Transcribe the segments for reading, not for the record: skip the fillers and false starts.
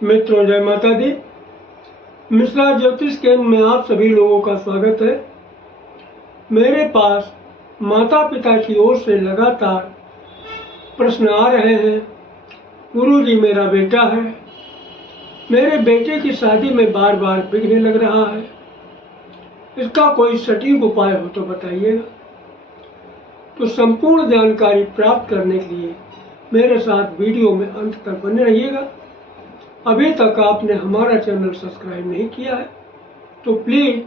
मित्रों, जय माता दी। मिश्रा ज्योतिष केंद्र में आप सभी लोगों का स्वागत है। मेरे पास माता पिता की ओर से लगातार प्रश्न आ रहे हैं। गुरुजी, मेरा बेटा है, मेरे बेटे की शादी में बार बार बिगड़ने लग रहा है, इसका कोई सटीक उपाय हो तो बताइएगा। तो संपूर्ण जानकारी प्राप्त करने के लिए मेरे साथ वीडियो में अंत तक बने रहिएगा। अभी तक आपने हमारा चैनल सब्सक्राइब नहीं किया है तो प्लीज़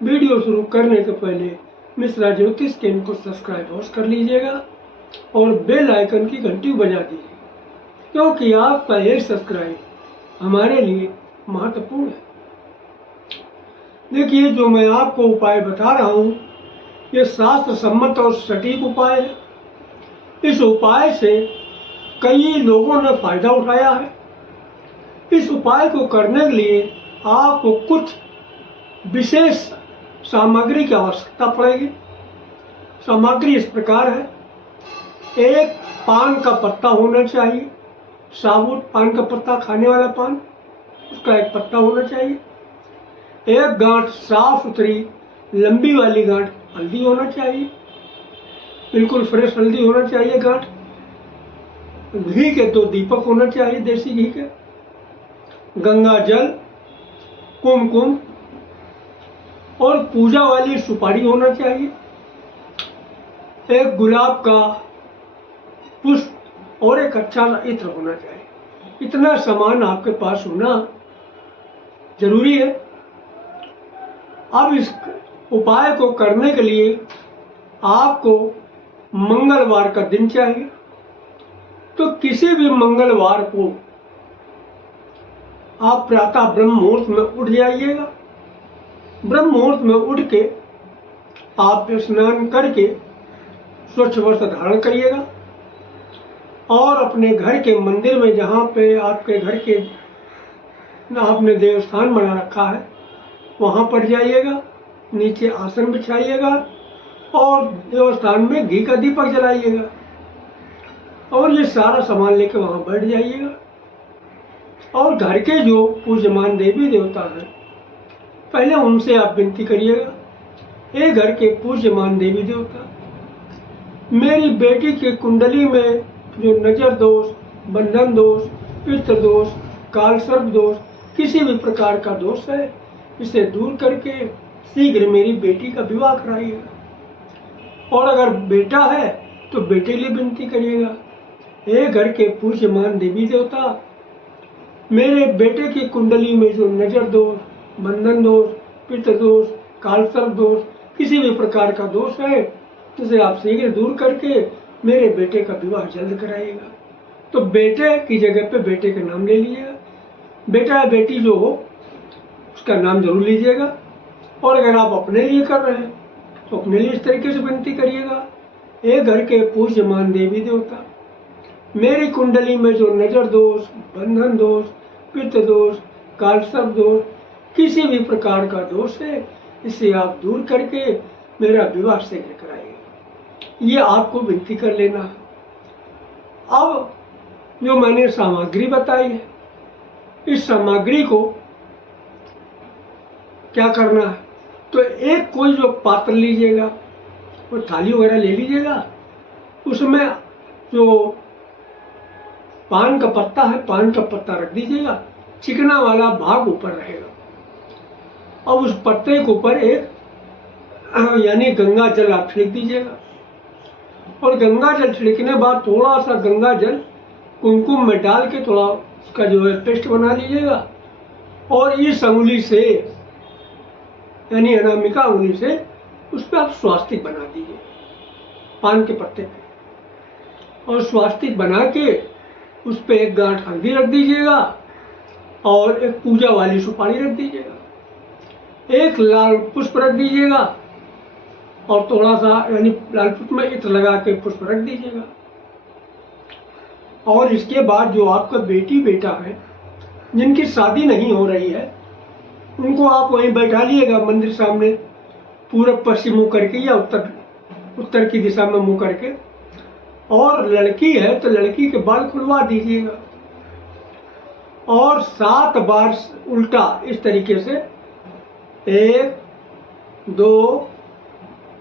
वीडियो शुरू करने के पहले मिश्रा ज्योतिष केंद्र को सब्सक्राइब अवश्य कर लीजिएगा और बेल आइकन की घंटी बजा दीजिए, क्योंकि आपका एक सब्सक्राइब हमारे लिए महत्वपूर्ण है। देखिए, जो मैं आपको उपाय बता रहा हूँ ये शास्त्र सम्मत और सटीक उपाय है। इस उपाय से कई लोगों ने फायदा उठाया है। इस उपाय को करने के लिए आपको कुछ विशेष सामग्री की आवश्यकता पड़ेगी। सामग्री इस प्रकार है: एक पान का पत्ता होना चाहिए, साबुत पान का पत्ता, खाने वाला पान, उसका एक पत्ता होना चाहिए। एक गांठ साफ सुथरी लंबी वाली गांठ हल्दी होना चाहिए, बिल्कुल फ्रेश हल्दी होना चाहिए गांठ। घी के 2 दीपक होना चाहिए, देसी घी के। गंगा जल, कुमकुम और पूजा वाली सुपारी होना चाहिए। एक गुलाब का पुष्प और एक अच्छा सा इत्र होना चाहिए। इतना सामान आपके पास होना जरूरी है। अब इस उपाय को करने के लिए आपको मंगलवार का दिन चाहिए। तो किसी भी मंगलवार को आप प्रातः ब्रह्म मुहूर्त में उठ जाइएगा। ब्रह्म मुहूर्त में उठ के आप स्नान करके स्वच्छ वस्त्र धारण करिएगा और अपने घर के मंदिर में, जहाँ पे आपके घर के आपने देवस्थान बना रखा है, वहाँ पर जाइएगा। नीचे आसन बिछाइएगा और देवस्थान में घी का दीपक जलाइएगा और ये सारा सामान लेके वहाँ बैठ जाइएगा। और घर के जो पूज्यमान देवी देवता हैं, पहले उनसे आप विनती करिएगा। हे घर के पूज्यमान देवी देवता, मेरी बेटी की कुंडली में जो नजर दोष, बंधन दोष, पितृ दोष, काल सर्प दोष, किसी भी प्रकार का दोष है, इसे दूर करके शीघ्र मेरी बेटी का विवाह कराइएगा। और अगर बेटा है तो बेटे के लिए विनती करिएगा। हे घर के पूज्यमान देवी देवता, मेरे बेटे की कुंडली में जो नजर दोष, बंधन दोष, पितृ दोष, काल सर्प दोष, किसी भी प्रकार का दोष है, उसे आप शीघ्र दूर करके मेरे बेटे का विवाह जल्द कराइएगा। तो बेटे की जगह पे बेटे का नाम ले लीजिएगा। बेटा या बेटी जो हो उसका नाम जरूर लीजिएगा। और अगर आप अपने लिए कर रहे हैं तो अपने लिए इस तरीके से विनती करिएगा। हे घर के पूज्यमान देवी देवता, मेरी कुंडली में जो नजर दोष, बंधन दोष, पित्त दोष, काल सर्प दोष, किसी भी प्रकार का दोष है, इसे आप दूर करके मेरा विवाह शीघ्र कराइएगा। ये आपको विनती कर लेना है। अब जो मैंने सामग्री बताई है, इस सामग्री को क्या करना है, तो एक कोई जो पात्र लीजिएगा, वो थाली वगैरह ले लीजिएगा। उसमें जो पान का पत्ता है, पान का पत्ता रख दीजिएगा, चिकना वाला भाग ऊपर रहेगा। अब उस पत्ते के ऊपर एक यानी गंगा जल आप छिड़क दीजिएगा। और गंगा जल छिड़कने के बाद थोड़ा सा गंगा जल कुमकुम में डाल के थोड़ा उसका जो है पेस्ट बना लीजिएगा और इस अंगुली से यानी अनामिका अंगुली से उस पर आप स्वास्तिक बना दीजिए पान के पत्ते पे। और स्वास्तिक बना के उस पर एक गांठ हल्दी रख दीजिएगा और एक पूजा वाली सुपारी रख दीजिएगा। एक लाल पुष्प रख दीजिएगा और थोड़ा सा यानी लाल पुष्प में इत्र लगा के पुष्प रख दीजिएगा। और इसके बाद जो आपका बेटी बेटा है जिनकी शादी नहीं हो रही है, उनको आप वहीं बैठा लिएगा मंदिर सामने, पूरब पश्चिम मुँह करके या उत्तर की दिशा में मुँह करके। और लड़की है तो लड़की के बाल खुलवा दीजिएगा और 7 बार उल्टा इस तरीके से 1 2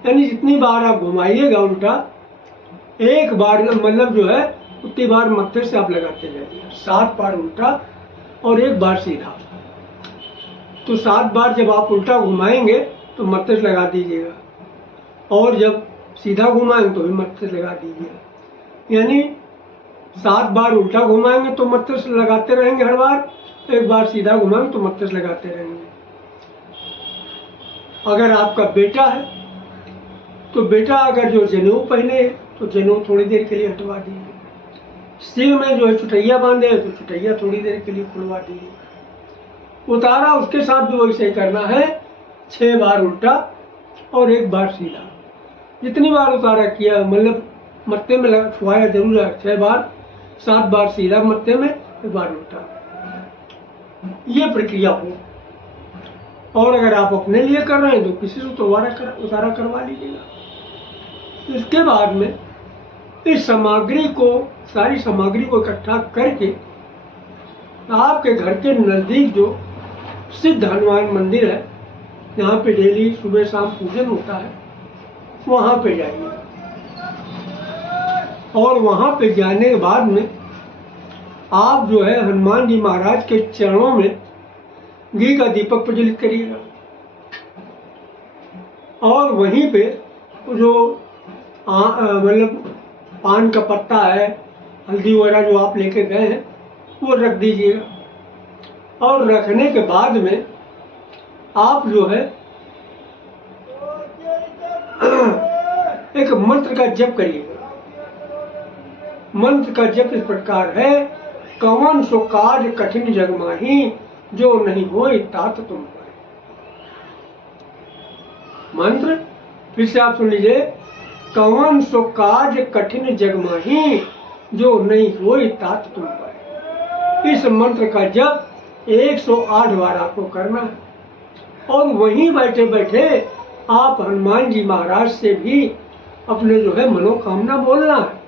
यानी जितनी बार आप घुमाइएगा उल्टा, एक बार मतलब जो है उतनी बार मत्थे से आप लगाते जाइए। 7 बार उल्टा और 1 बार सीधा। तो 7 बार जब आप उल्टा घुमाएंगे तो मत्थे से लगा दीजिएगा, और जब सीधा घुमाएंगे तो भी मत्थे से लगा दीजिएगा। यानी 7 बार उल्टा घुमाएंगे तो मत्थे से लगाते रहेंगे हर बार, 1 बार सीधा घुमाएंगे तो मत्थे से लगाते रहेंगे। अगर आपका बेटा है तो बेटा अगर जो जनेऊ पहने है तो जनेऊ थोड़ी देर के लिए हटवा दीजिए। सिर में जो है चुटैया बांधे है तो चुटैया थोड़ी देर के लिए खुलवा दीजिए। उतारा उसके साथ भी वैसे ही करना है, 6 बार उल्टा और 1 बार सीधा। जितनी बार उतारा किया मतलब मत्थे में छुआया जरूर है, 6 बार, 7 बार सीधा मत्थे में, 1 बार उल्टा, ये प्रक्रिया हो। और अगर आप अपने लिए कर रहे हैं तो किसी से उतारा करवा लीजिएगा। इसके बाद में इस सामग्री को, सारी सामग्री को इकट्ठा करके आपके घर के नज़दीक जो सिद्ध हनुमान मंदिर है, जहाँ पे डेली सुबह शाम पूजन होता है, वहाँ पे जाइए। और वहाँ पे जाने के बाद में आप जो है हनुमान जी महाराज के चरणों में घी का दीपक प्रज्वलित करिएगा। और वहीं पे जो मतलब पान का पत्ता है, हल्दी वगैरह जो आप लेके गए हैं वो रख दीजिएगा। और रखने के बाद में आप जो है एक मंत्र का जप करिएगा। मंत्र का जप इस प्रकार है, कवन सो काज कठिन जग माही, जो नहीं होए तात तुम पाए। मंत्र फिर से आप सुन लीजिए, कवन सो काज कठिन जग माही, जो नहीं होए तात तुम पाए। इस मंत्र का जप 108 बार आपको करना है। और वहीं बैठे बैठे आप हनुमान जी महाराज से भी अपने जो है मनोकामना बोलना है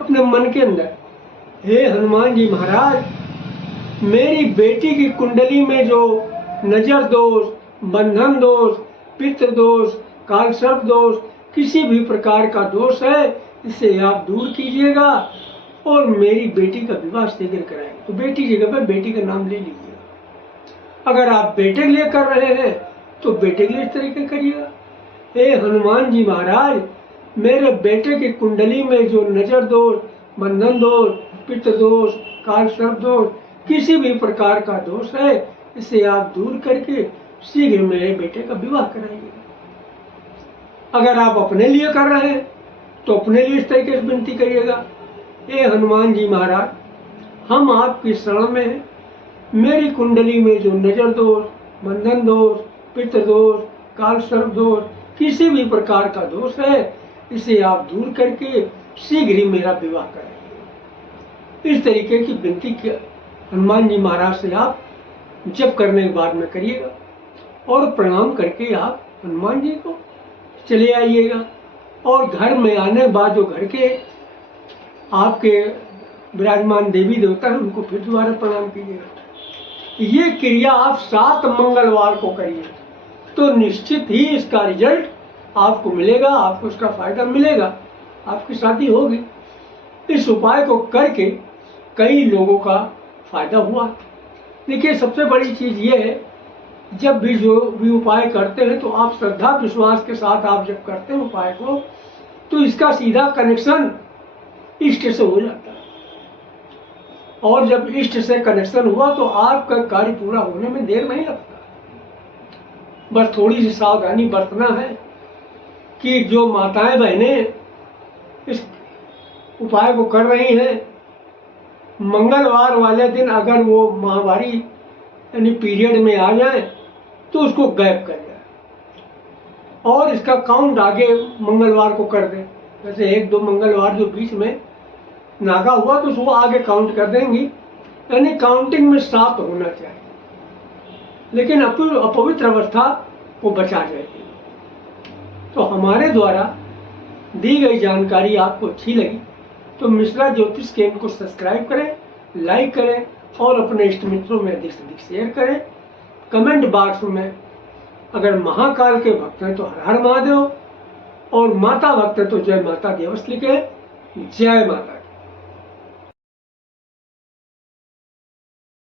अपने मन के अंदर। हे हनुमान जी महाराज, मेरी बेटी की कुंडली में जो नजर दोष, बंधन दोष, पितृ दोष, काल सर्प दोष, किसी भी प्रकार का दोष है, इसे आप दूर कीजिएगा और मेरी बेटी का विवाह शीघ्र कराएंगे। तो बेटी की जगह पर बेटी का नाम ले लीजिएगा। अगर आप बेटे के लिए कर रहे हैं तो बेटे के लिए इस तरीके करिएगा, हे हनुमान जी महाराज, मेरे बेटे की कुंडली में जो नजर दोष, बंधन दोष, पितृ दोष, काल सर्प दोष, किसी भी प्रकार का दोष है, इसे आप दूर करके शीघ्र मेरे बेटे का विवाह कराइएगा। अगर आप अपने लिए कर रहे हैं तो अपने लिए इस तरीके से विनती करिएगा, हे हनुमान जी महाराज, हम आपकी शरण में हैं, मेरी कुंडली में जो नजर दोष, बंधन दोष, पितृ दोष, काल सर्प दोष, किसी भी प्रकार का दोष है, इसे आप दूर करके शीघ्र ही मेरा विवाह कराइए। इस तरीके की विनती हनुमान जी महाराज से आप जप करने के बाद में करिएगा। और प्रणाम करके आप हनुमान जी को चले आइएगा। और घर में आने के बाद जो घर के आपके विराजमान देवी देवता हैं उनको फिर दोबारा प्रणाम कीजिएगा। ये क्रिया आप 7 मंगलवार को करिए तो निश्चित ही इसका रिजल्ट आपको मिलेगा, आपको इसका फायदा मिलेगा, आपकी शादी होगी। इस उपाय को करके कई लोगों का फायदा हुआ। देखिए, सबसे बड़ी चीज ये है, जब भी जो भी उपाय करते हैं तो आप श्रद्धा विश्वास के साथ आप जब करते हैं उपाय को, तो इसका सीधा कनेक्शन इष्ट से हो जाता है। और जब इष्ट से कनेक्शन हुआ तो आपका कार्य पूरा होने में देर नहीं लगता। बस थोड़ी सी सावधानी बरतना है कि जो माताएं बहनें इस उपाय को कर रही हैं, मंगलवार वाले दिन अगर वो माहवारी यानी पीरियड में आ जाए तो उसको गैप कर जाए और इसका काउंट आगे मंगलवार को कर दें। जैसे 1-2 मंगलवार जो बीच में नागा हुआ तो उसको आगे काउंट कर देंगी, यानी काउंटिंग में 7 होना चाहिए, लेकिन अपवित्र अवस्था को बचा जाएगी। तो हमारे द्वारा दी गई जानकारी आपको अच्छी लगी तो मिश्रा ज्योतिष केंद्र को सब्सक्राइब करें, लाइक करें और अपने इष्ट मित्रों में अधिक से अधिक शेयर करें। कमेंट बॉक्स में अगर महाकाल के भक्त हैं तो हर हर महादेव और माता भक्त हैं तो जय माता दी अवश्य लिखें। जय माता।